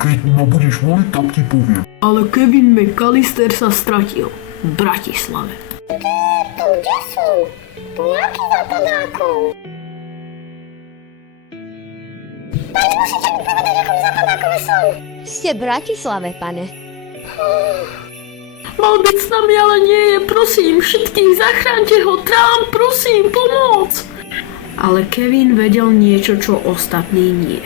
Keď ma budeš voliť, tak ti poviem. Ale Kevin McAllister sa stratil v Bratislave. To kde sú? Nejaký zapadákov. Pani, musíte mi povedať, ako zapadákové som. Ste v Bratislave, pane. Mal byť s nami, ale nie je. Prosím, všetkých zachránte ho. Trump, prosím, pomoc. Ale Kevin vedel niečo, čo ostatní nie.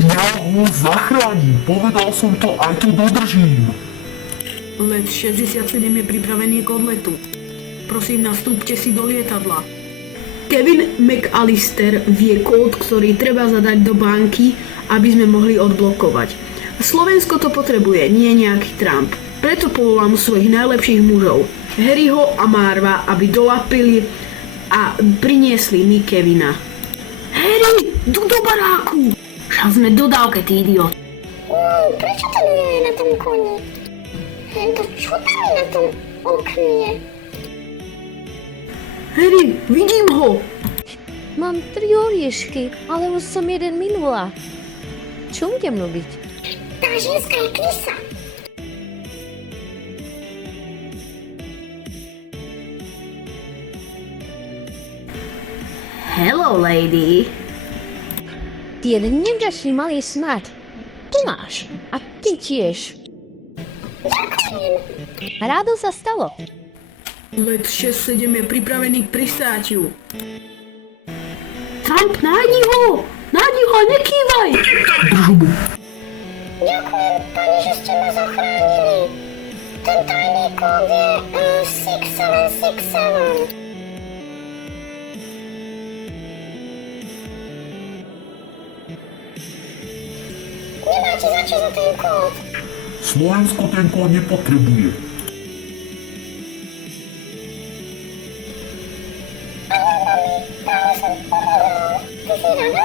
Ja ho zachránim, povedal som to, aj to dodržím. Let 67 je pripravený k odletu. Prosím, nastúpte si do lietadla. Kevin McAllister vie kód, ktorý treba zadať do banky, aby sme mohli odblokovať. Slovensko to potrebuje, nie nejaký Trump. Preto povolám svojich najlepších mužov, Harryho a Marva, aby dolapili a priniesli mi Kevina. Harry, do baráku! Však sme v dodávke, ty idiot. Prečo to nie je na tom koni? To čo tam je na tom oknie? Harry, vidím ho! Mám 3 oriešky, ale už som jeden minula. Čo budem robiť? Tá ženská je Krisa. Hello, lady. Ty jeden nevďačný malý smart. Tu máš. A ty tiež. Ďakujem. Rádo sa stalo. Let 67 je pripravený k pristátiu. Trump, nájdi ho! Nájdi ho, nekývaj! Ďakujem, pani, že ste ma zachránili. Ten tajný kód je 6767. Nemáte za čo za ten kód. Slovensko ten kód nepotrebuje. Ahoj, mami, práve som pohovoril. Ty si rada?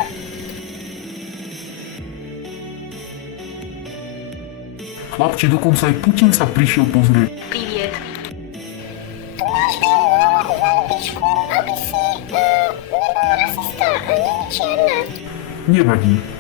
Chlapče, dokonca aj Putin sa prišiel pozrieť. Priviet. Tu máš bielú lampičku, aby si nebol rasista a nie čierna. Nevadí.